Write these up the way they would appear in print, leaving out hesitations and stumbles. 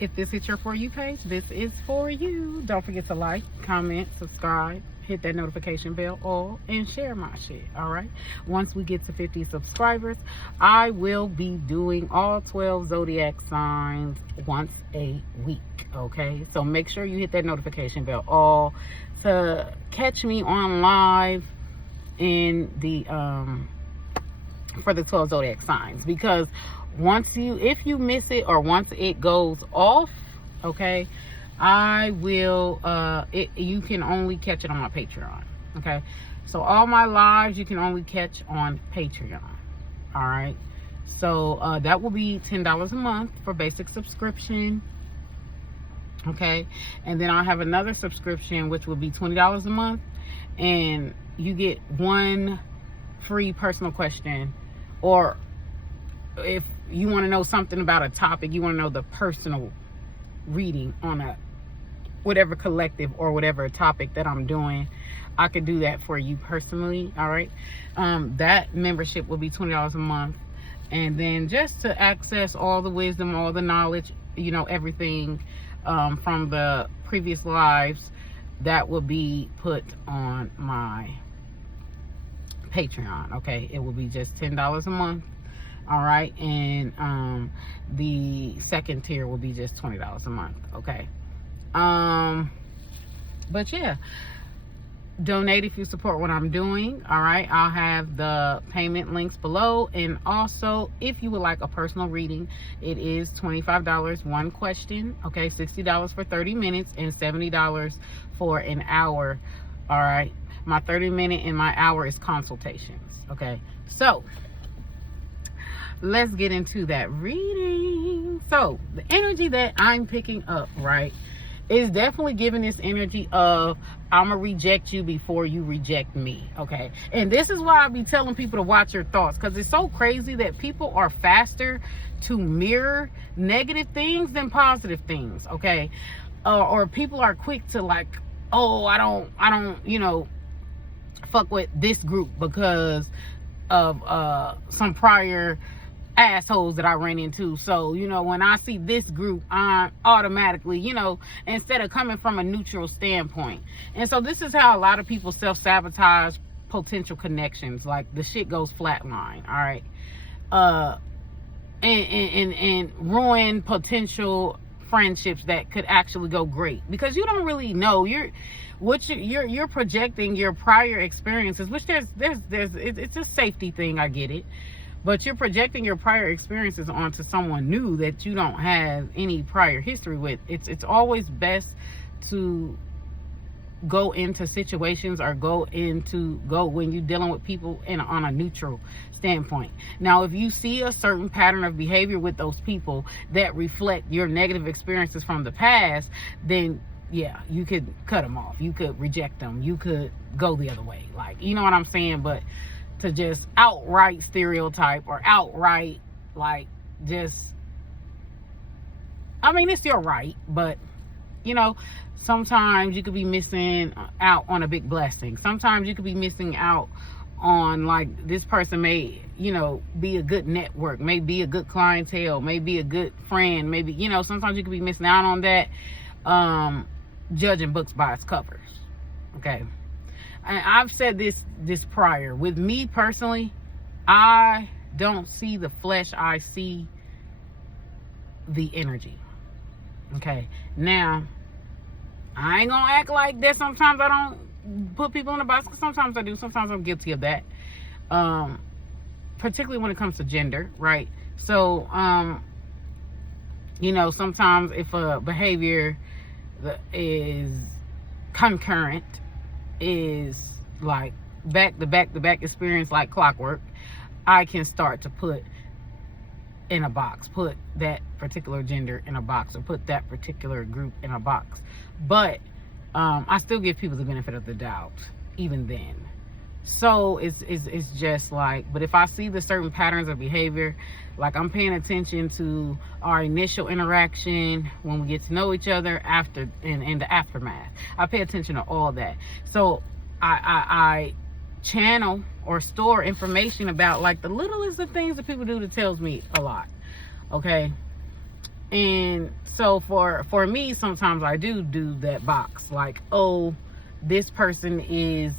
If this hits your For You page, this is for you. Don't forget to like, comment, subscribe, hit that notification bell, all, and share my shit, all right? Once we get to 50 subscribers, I will be doing all 12 zodiac signs once a week, okay? So make sure you hit that notification bell, all, to catch me on live in the for the 12 zodiac signs, because if you miss it, or once it goes off, okay, I will you can only catch it on my Patreon, okay? So all my lives you can only catch on Patreon, all right? So that will be $10 a month for basic subscription, okay? And then I'll have another subscription which will be $20 a month, and you get one free personal question, or if you want to know something about a topic, you want to know the personal reading on a whatever collective or whatever topic that I'm doing, I could do that for you personally, all right? That membership will be $20 a month. And then just to access all the wisdom, all the knowledge, you know, everything from the previous lives, that will be put on my Patreon, okay? It will be just $10 a month, all right? And the second tier will be just $20 a month, okay? But yeah, donate if you support what I'm doing, all right? I'll have the payment links below. And also, if you would like a personal reading, it is $25 one question, okay? $60 for 30 minutes and $70 for an hour, all right? My 30-minute and my hour is consultations, okay? So let's get into that reading. So the energy that I'm picking up, right, is definitely giving this energy of I'm gonna reject you before you reject me, okay? And this is why I be telling people to watch your thoughts, because it's so crazy that people are faster to mirror negative things than positive things, okay? Or people are quick to like, oh, I don't, you know, fuck with this group because of some prior assholes that I ran into. So, you know, when I see this group, I'm automatically, you know, instead of coming from a neutral standpoint. And so this is how a lot of people self-sabotage potential connections. Like, the shit goes flatline, all right? And ruin potential friendships that could actually go great, because you don't really know. You're projecting your prior experiences, which it's a safety thing, I get it, but you're projecting your prior experiences onto someone new that you don't have any prior history with. It's always best to go into situations, or go when you're dealing with people on a neutral standpoint. Now, if you see a certain pattern of behavior with those people that reflect your negative experiences from the past, then yeah, you could cut them off, you could reject them, you could go the other way, like, you know what I'm saying? But to just outright stereotype, or outright, like, just, I mean, it's your right, but you know, sometimes you could be missing out on a big blessing. Sometimes you could be missing out on, like, this person may, you know, be a good network, may be a good clientele, may be a good friend, maybe, you know, sometimes you could be missing out on that, judging books by its covers, okay? And I've said this prior. With me personally, I don't see the flesh, I see the energy, okay? Now, I ain't gonna act like that. Sometimes I don't put people in the box, because sometimes I do. Sometimes I'm guilty of that, particularly when it comes to gender, right? So, you know, sometimes if a behavior is concurrent, is like back to back experience, like clockwork, I can start to put in a box, put that particular gender in a box, or put that particular group in a box. But I still give people the benefit of the doubt even then. So it's just like, but if I see the certain patterns of behavior, like I'm paying attention to our initial interaction, when we get to know each other, after, and the aftermath, I pay attention to all that. So I channel or store information about, like, the littlest of things that people do that tells me a lot, okay? And So for me, sometimes I do that box, like, oh, this person is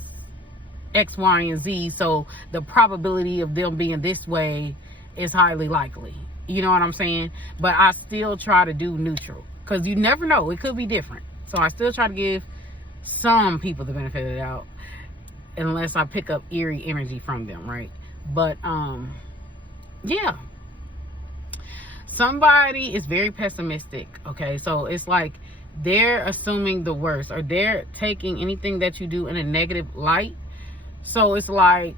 X, Y, and Z, so the probability of them being this way is highly likely. You know what I'm saying? But I still try to do neutral, because you never know, it could be different. So I still try to give some people the benefit of the doubt, unless I pick up eerie energy from them, right? But yeah, somebody is very pessimistic. Okay, so it's like they're assuming the worst, or they're taking anything that you do in a negative light. So it's like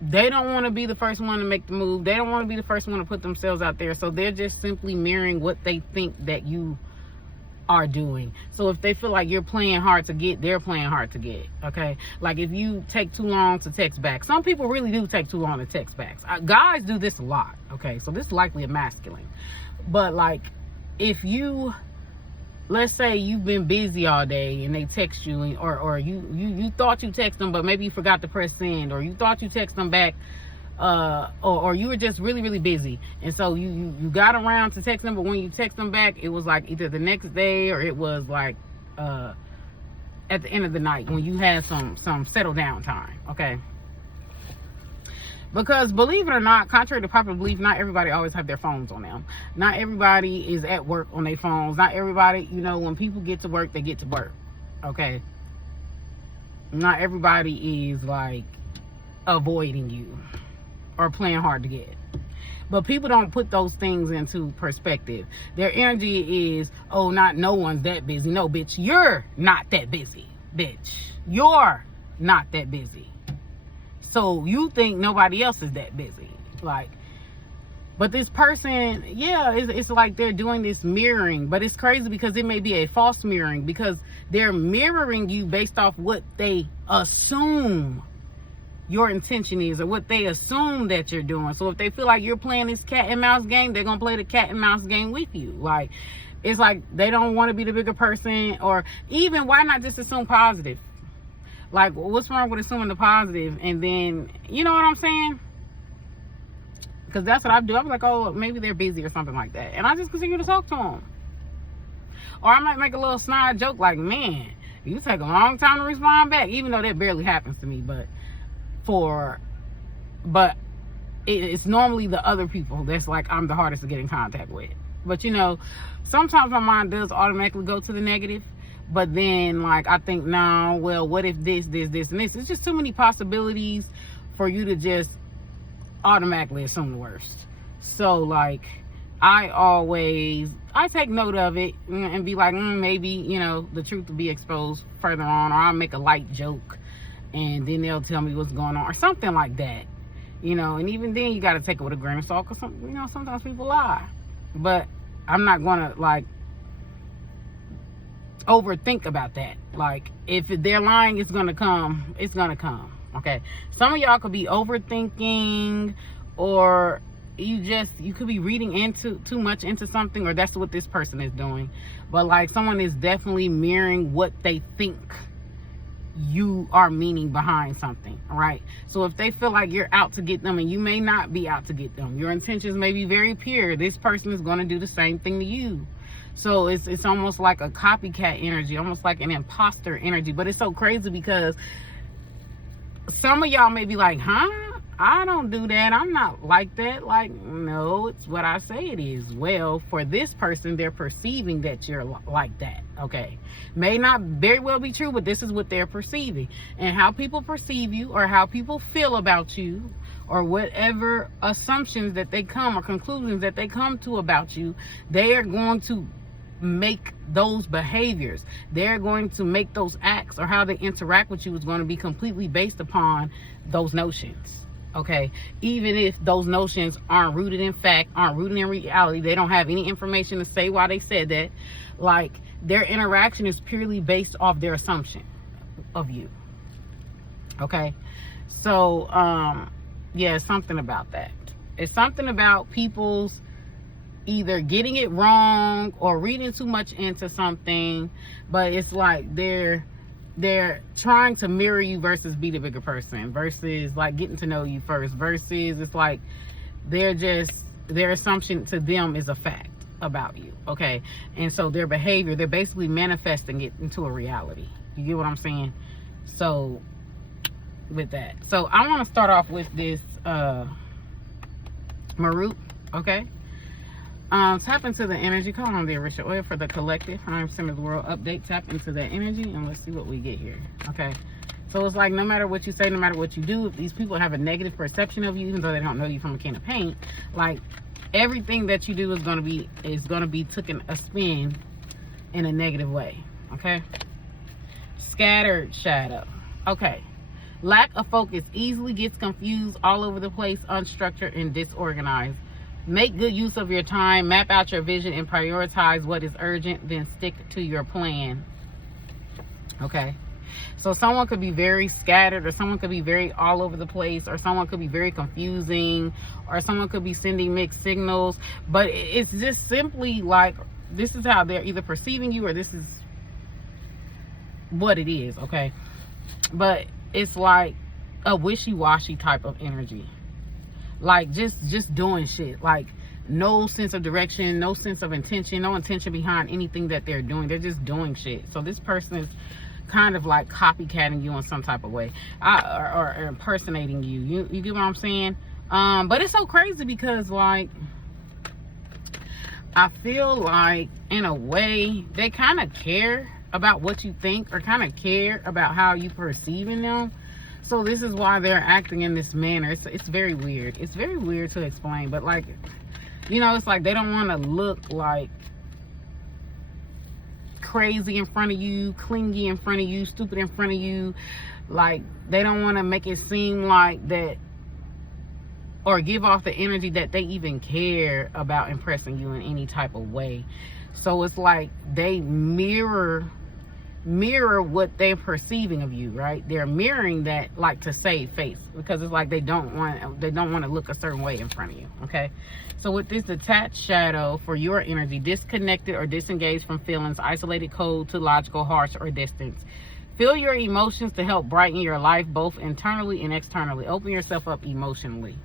they don't want to be the first one to make the move. They don't want to be the first one to put themselves out there. So they're just simply mirroring what they think that you are doing. So if they feel like you're playing hard to get, they're playing hard to get. Okay, like if you take too long to text back, some people really do take too long to text back. Guys do this a lot. Okay, so this is likely a masculine. But like, if you, let's say you've been busy all day and they text you, and, or you thought you text them, but maybe you forgot to press send, or you thought you text them back, or you were just really busy, and so you got around to text them, but when you text them back, it was like either the next day, or it was like at the end of the night, when you had some settle down time. Okay, because believe it or not, contrary to popular belief, not everybody always have their phones on them. Not everybody is at work on their phones. Not everybody, you know, when people get to work, they get to work. Okay, not everybody is like avoiding you or playing hard to get. But people don't put those things into perspective. Their energy is, oh, no one's that busy. No, bitch, you're not that busy. Bitch, you're not that busy. So you think nobody else is that busy. Like, but this person, yeah, it's like they're doing this mirroring. But it's crazy because it may be a false mirroring, because they're mirroring you based off what they assume your intention is, or what they assume that you're doing. So if they feel like you're playing this cat and mouse game, they're gonna play the cat and mouse game with you. Like, it's like they don't want to be the bigger person. Or even, why not just assume positive? Like, what's wrong with assuming the positive? And then, you know what I'm saying? Because that's what I do. I'm like, oh, maybe they're busy or something like that, and I just continue to talk to them. Or I might make a little snide joke like, man, you take a long time to respond back, even though that barely happens to me. But it's normally the other people that's like I'm the hardest to get in contact with. But you know, sometimes my mind does automatically go to the negative. But then, like, I think, no, well, what if this, and this? It's just too many possibilities for you to just automatically assume the worst. So, like, I take note of it and be like, maybe, you know, the truth will be exposed further on, or I'll make a light joke and then they'll tell me what's going on, or something like that. You know, and even then, you got to take it with a grain of salt, because, you know, sometimes people lie. But I'm not going to, like, overthink about that. Like, if they're lying, it's gonna come. Okay, some of y'all could be overthinking, or you could be reading into too much into something, or that's what this person is doing. But like, someone is definitely mirroring what they think you are meaning behind something, right? So if they feel like you're out to get them, and you may not be out to get them, your intentions may be very pure, this person is going to do the same thing to you. So it's almost like a copycat energy, almost like an imposter energy. But it's so crazy because some of y'all may be like, huh? I don't do that. I'm not like that. Like, no, it's what I say it is. Well, for this person, they're perceiving that you're like that. Okay. May not very well be true, but this is what they're perceiving. And how people perceive you, or how people feel about you, or whatever assumptions that they come, or conclusions that they come to about you, they are going to make those behaviors. They're going to make those acts, or how they interact with you is going to be completely based upon those notions. Okay, even if those notions aren't rooted in fact, aren't rooted in reality, they don't have any information to say why they said that. Like, their interaction is purely based off their assumption of you. Okay, so yeah, it's something about that. It's something about people's either getting it wrong or reading too much into something, but it's like they're trying to mirror you versus be the bigger person, versus like getting to know you first, versus it's like their assumption to them is a fact. about you, okay? And so their behavior, they're basically manifesting it into a reality. You get what I'm saying? So with that, so I want to start off with this Marut, okay? Tap into the energy. Call on the Orisha oil for the collective. I'm Center of the World update. Tap into that energy and let's see what we get here, okay? So it's like no matter what you say, no matter what you do, if these people have a negative perception of you, even though they don't know you from a can of paint, like everything that you do is gonna be taken a spin in a negative way, okay? Scattered shadow, okay. Lack of focus, easily gets confused, all over the place, unstructured and disorganized. Make good use of your time, map out your vision and prioritize what is urgent, then stick to your plan, okay? So someone could be very scattered, or someone could be very all over the place, or someone could be very confusing, or someone could be sending mixed signals, but it's just simply like, this is how they're either perceiving you, or this is what it is, okay? But it's like a wishy-washy type of energy, like just doing shit, like no sense of direction, no sense of intention, no intention behind anything that they're doing. They're just doing shit. So this person is kind of like copycatting you in some type of way, or impersonating you. You get what I'm saying? But it's so crazy because like I feel like in a way they kind of care about what you think, or kind of care about how you perceiving them. So this is why they're acting in this manner. It's very weird. It's very weird to explain, but like, you know, it's like they don't want to look like crazy in front of you, clingy in front of you, stupid in front of you. Like they don't want to make it seem like that, or give off the energy that they even care about impressing you in any type of way. So it's like they mirror what they're perceiving of you, right? They're mirroring that, like to save face, because it's like they don't want to look a certain way in front of you, okay? So with this attached shadow for your energy, disconnected or disengaged from feelings, isolated, cold to logical, harsh or distant. Feel your emotions to help brighten your life, both internally and externally. Open yourself up emotionally.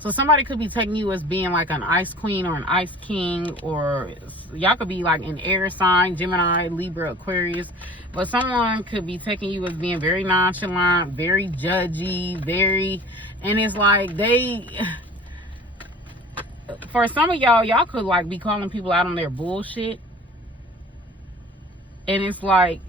So somebody could be taking you as being like an ice queen or an ice king, or y'all could be like an air sign, Gemini, Libra, Aquarius. But someone could be taking you as being very nonchalant, very judgy, and it's like for some of y'all could like be calling people out on their bullshit. And it's like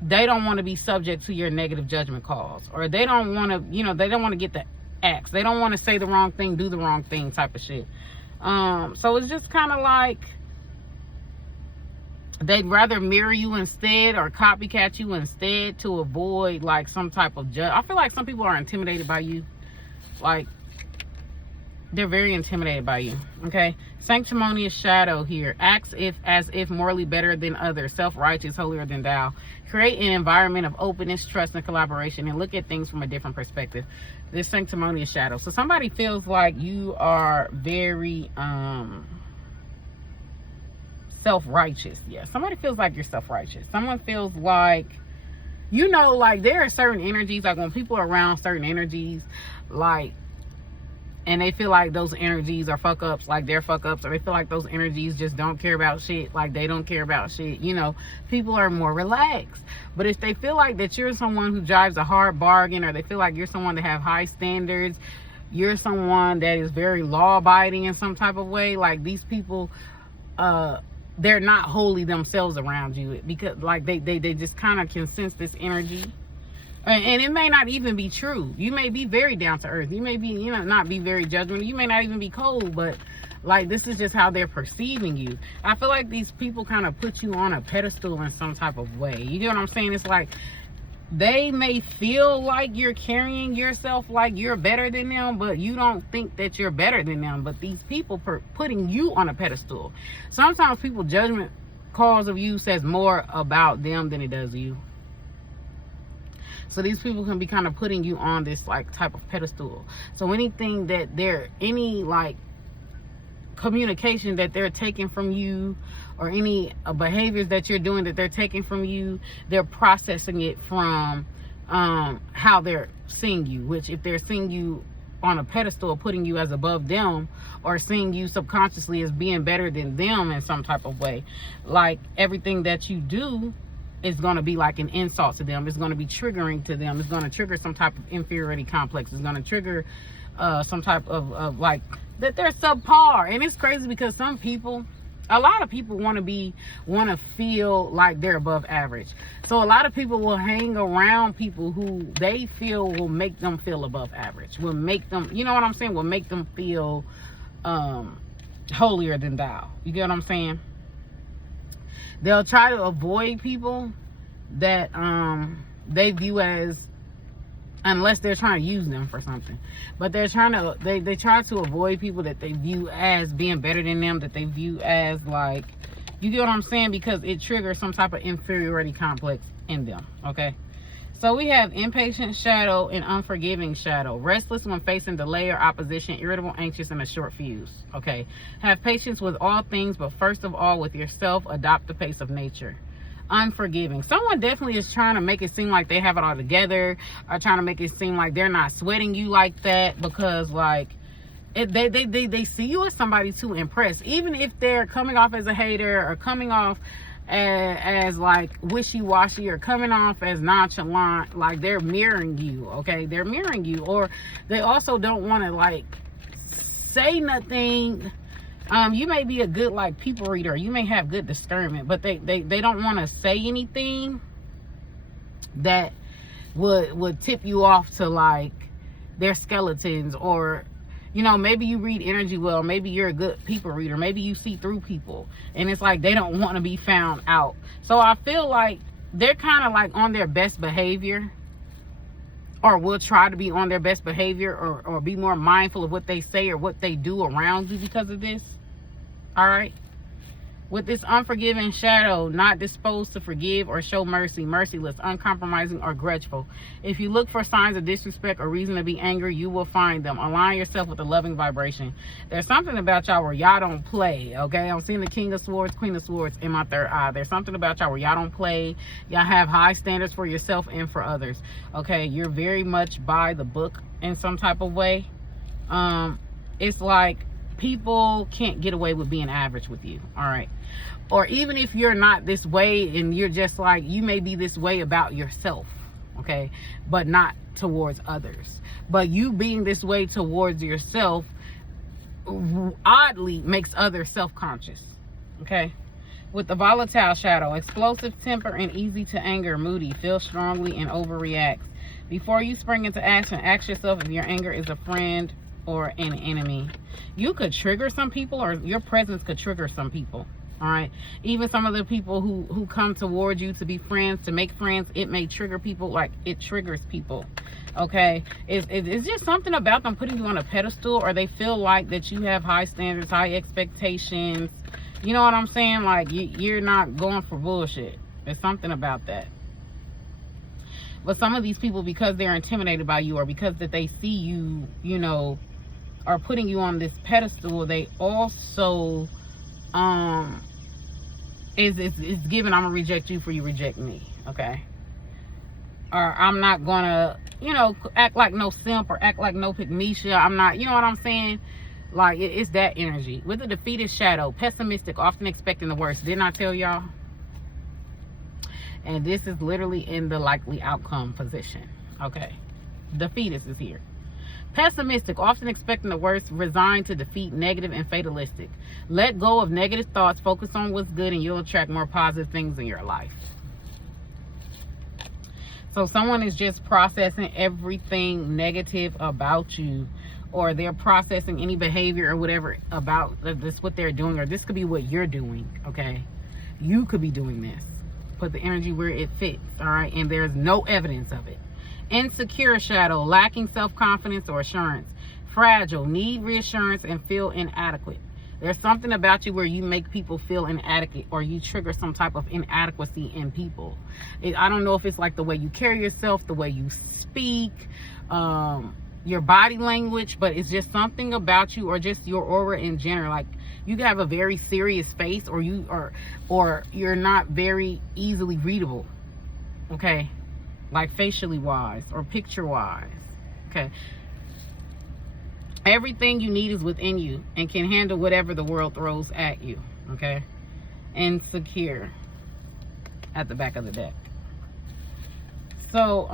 they don't want to be subject to your negative judgment calls, or they don't want to, you know, they don't want to get the acts. They don't want to say the wrong thing, do the wrong thing type of shit. So it's just kind of like they'd rather mirror you instead, or copycat you instead, to avoid like some type of I feel like some people are intimidated by you. Like they're very intimidated by you, okay? Sanctimonious shadow here. Acts as if morally better than others, self-righteous, holier than thou. Create an environment of openness, trust, and collaboration, and look at things from a different perspective. This sanctimonious shadow. So somebody feels like you are very self-righteous. Yeah, somebody feels like you're self-righteous. Someone feels like, you know, like there are certain energies, like when people are around certain energies, like, and they feel like those energies are fuck ups, like they're fuck ups, or they feel like those energies just don't care about shit, like they don't care about shit. You know, people are more relaxed. But if they feel like that you're someone who drives a hard bargain, or they feel like you're someone that have high standards, you're someone that is very law abiding in some type of way, like these people, they're not wholly themselves around you, because like they just kind of can sense this energy. And it may not even be true. You may be very down to earth. You may be, you know, not be very judgmental. You may not even be cold, but like this is just how they're perceiving you. I feel like these people kind of put you on a pedestal in some type of way. You get what I'm saying? It's like they may feel like you're carrying yourself like you're better than them, but you don't think that you're better than them. But these people putting you on a pedestal. Sometimes people judgment calls of you says more about them than it does you. So these people can be kind of putting you on this like type of pedestal. So anything that any like communication that they're taking from you, or any behaviors that you're doing that they're taking from you, they're processing it from how they're seeing you. Which if they're seeing you on a pedestal, putting you as above them, or seeing you subconsciously as being better than them in some type of way. Like everything that you do is going to be like an insult to them. It's going to be triggering to them. It's going to trigger some type of inferiority complex. It's going to trigger some type of like that they're subpar. And it's crazy because some people, a lot of people want to feel like they're above average. So a lot of people will hang around people who they feel will make them feel above average, will make them, you know what I'm saying, will make them feel holier than thou. You get what I'm saying? They'll try to avoid people that they view as, unless they're trying to use them for something, but they're trying to they try to avoid people that they view as being better than them, that they view as like, you get what I'm saying, because it triggers some type of inferiority complex in them. Okay, so we have impatient shadow and unforgiving shadow. Restless when facing delay or opposition, irritable, anxious, and a short fuse. Okay, have patience with all things, but first of all with yourself. Adopt the pace of nature. Unforgiving. Someone definitely is trying to make it seem like they have it all together, or trying to make it seem like they're not sweating you like that, because like they see you as somebody to impress, even if they're coming off as a hater, or coming off as like wishy-washy, or coming off as nonchalant. Like they're mirroring you. Okay, they're mirroring you. Or they also don't want to like say nothing. You may be a good like people reader, you may have good discernment, but they don't want to say anything that would tip you off to like their skeletons. Or, you know, maybe you read energy well, maybe you're a good people reader, maybe you see through people, and it's like they don't want to be found out. So I feel like they're kind of like on their best behavior, or will try to be on their best behavior, or be more mindful of what they say or what they do around you because of this. All right, with this unforgiving shadow, not disposed to forgive or show mercy, merciless, uncompromising, or grudgeful. If you look for signs of disrespect or reason to be angry, you will find them. Align yourself with a loving vibration. There's something about y'all where y'all don't play. Okay, I'm seeing the King of Swords, Queen of Swords in my third eye. There's something about y'all where y'all don't play. Y'all have high standards for yourself and for others. Okay, you're very much by the book in some type of way. It's like people can't get away with being average with you. All right, or even if you're not this way, and you're just like, you may be this way about yourself, okay, but not towards others. But you being this way towards yourself oddly makes others self-conscious. Okay, with the volatile shadow, explosive temper and easy to anger, moody, feel strongly and overreacts. Before you spring into action, ask yourself if your anger is a friend or an enemy. You could trigger some people, or your presence could trigger some people. All right, even some of the people who come towards you to be friends, to make friends, it may trigger people. Like it triggers people. Okay, it's just something about them putting you on a pedestal, or they feel like that you have high standards, high expectations. You know what I'm saying? Like you're not going for bullshit. There's something about that. But some of these people, because they're intimidated by you, or because that they see you, you know, are putting you on this pedestal, they also is given, I'm gonna reject you for you reject me. Okay, or I'm not gonna, you know, act like no simp, or act like no pygmesia. I'm not, you know what I'm saying? Like it's that energy. With the defeated shadow, pessimistic, often expecting the worst. Didn't I tell y'all? And this is literally in the likely outcome position. Okay, the fetus is here. Pessimistic, often expecting the worst, resigned to defeat, negative, and fatalistic. Let go of negative thoughts, focus on what's good, and you'll attract more positive things in your life. So someone is just processing everything negative about you, or they're processing any behavior or whatever about this, what they're doing, or this could be what you're doing. Okay, you could be doing this. Put the energy where it fits. All right, and there's no evidence of it. Insecure shadow, lacking self-confidence or assurance. Fragile, need reassurance and feel inadequate. There's something about you where you make people feel inadequate, or you trigger some type of inadequacy in people. I don't know if it's like the way you carry yourself, the way you speak, your body language, but it's just something about you, or just your aura in general. Like you have a very serious face, or you're not very easily readable. Okay, like facially wise or picture wise. Okay, Everything you need is within you and can handle whatever the world throws at you. Okay? Insecure at the back of the deck. So,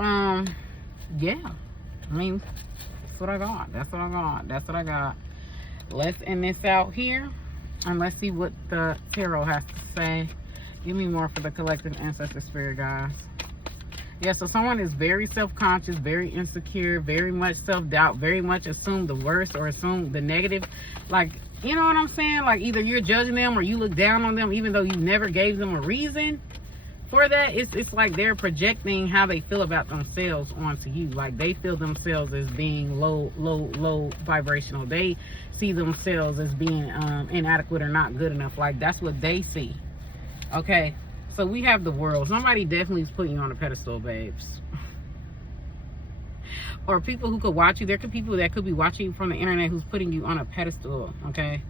yeah. I mean, that's what I got. That's what I got. That's what I got. Let's end this out here. And let's see what the tarot has to say. Give me more for the collective ancestor spirit, guys. Yeah, so someone is very self-conscious, very insecure, very much self-doubt, very much assume the worst or assume the negative. Like, you know what I'm saying? Like, either you're judging them or you look down on them, even though you never gave them a reason for that. It's like they're projecting how they feel about themselves onto you. Like, they feel themselves as being low vibrational. They see themselves as being inadequate or not good enough. Like, that's what they see. Okay, so we have the world. Somebody definitely is putting you on a pedestal, babes. Or people who could watch you. There could be people that could be watching you from the internet who's putting you on a pedestal, okay?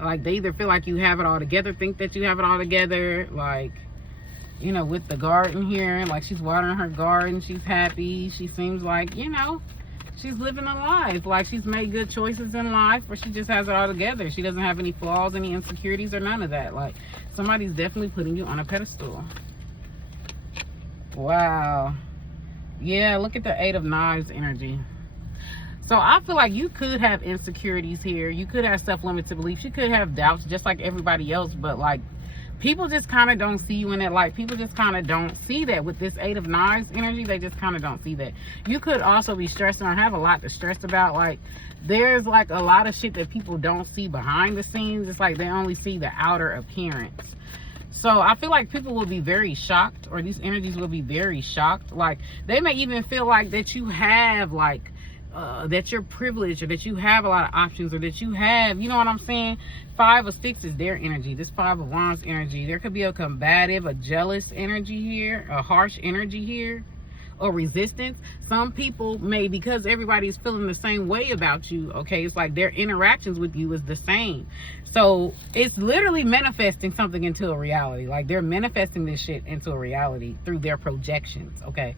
Like, they either feel like you have it all together, think that you have it all together, like, you know, with the garden here, like she's watering her garden, she's happy, she seems like, you know, she's living a life, like she's made good choices in life, or she just has it all together. She doesn't have any flaws, any insecurities, or none of that. Like, somebody's definitely putting you on a pedestal. Wow. Yeah, look at the 8 of Knives energy. So I feel like you could have insecurities here. You could have self-limited beliefs. You could have doubts just like everybody else, but like, people just kind of don't see you in that light. People just kind of don't see that with this 8 of Knives energy. They just kind of don't see that. You could also be stressing or have a lot to stress about. Like, there's like a lot of shit that people don't see behind the scenes. It's like they only see the outer appearance. So I feel like people will be very shocked, or these energies will be very shocked. Like, they may even feel like that you have like that you're privileged, or that you have a lot of options, or that you have, you know what I'm saying? 5 of Sticks is their energy. This 5 of Wands energy. There could be a combative, a jealous energy here, a harsh energy here, or resistance. Some people may, because everybody's feeling the same way about you, okay, it's like their interactions with you is the same. So it's literally manifesting something into a reality. Like, they're manifesting this shit into a reality through their projections, okay?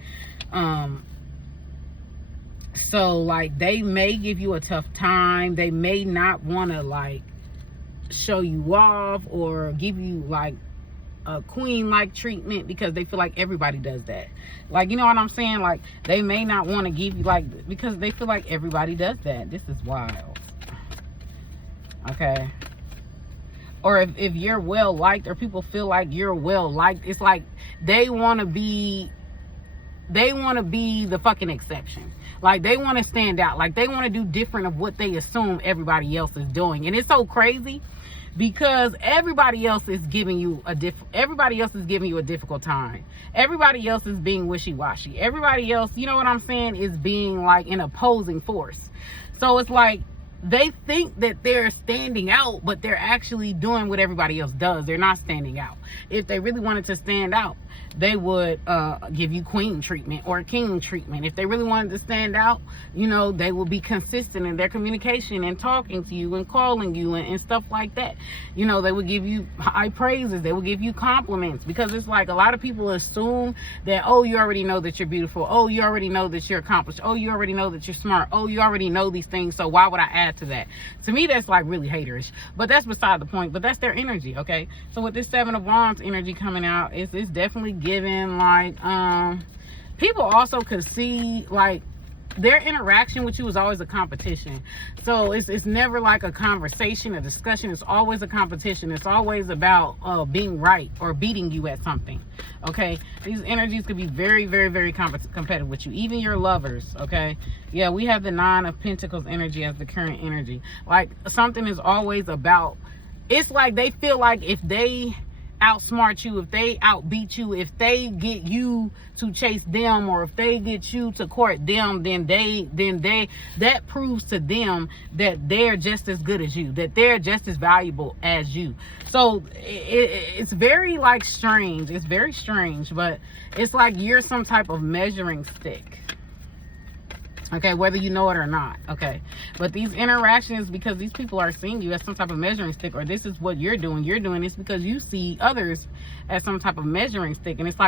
So like, they may give you a tough time. They may not want to like show you off or give you like a queen-like treatment, because they feel like everybody does that. Like, you know what I'm saying? Like, they may not want to give you like, because they feel like everybody does that. This is wild. Okay. Or if you're well liked, or people feel like you're well liked, it's like they want to be the fucking exception. Like, they want to stand out. Like, they want to do different of what they assume everybody else is doing. And it's so crazy, because everybody else is giving you a difficult time. Everybody else is being wishy-washy. Everybody else, you know what I'm saying, is being like an opposing force. So it's like, they think that they're standing out, but they're actually doing what everybody else does. They're not standing out. If they really wanted to stand out, they would give you queen treatment or king treatment. If they really wanted to stand out, you know, they will be consistent in their communication and talking to you and calling you and stuff like that. You know, they would give you high praises. They will give you compliments, because it's like a lot of people assume that, oh, you already know that you're beautiful. Oh, you already know that you're accomplished. Oh, you already know that you're smart. Oh, you already know these things. So why would I add to that? To me, that's like really haterish, but that's beside the point. But that's their energy. Okay. So with this 7 of Wands energy coming out, it's definitely giving like, people also could see like their interaction with you is always a competition. So it's never like a conversation, a discussion. It's always a competition. It's always about being right or beating you at something. Okay, these energies could be very, very, very competitive with you, even your lovers. Okay, yeah, we have the 9 of Pentacles energy as the current energy. Like, something is always about, it's like they feel like if they outsmart you, if they outbeat you, if they get you to chase them, or if they get you to court them, then that proves to them that they're just as good as you, that they're just as valuable as you. So it's very like strange. It's very strange, but it's like you're some type of measuring stick. Okay, whether you know it or not. Okay, but these interactions, because these people are seeing you as some type of measuring stick, or this is what you're doing this because you see others as some type of measuring stick, and it's like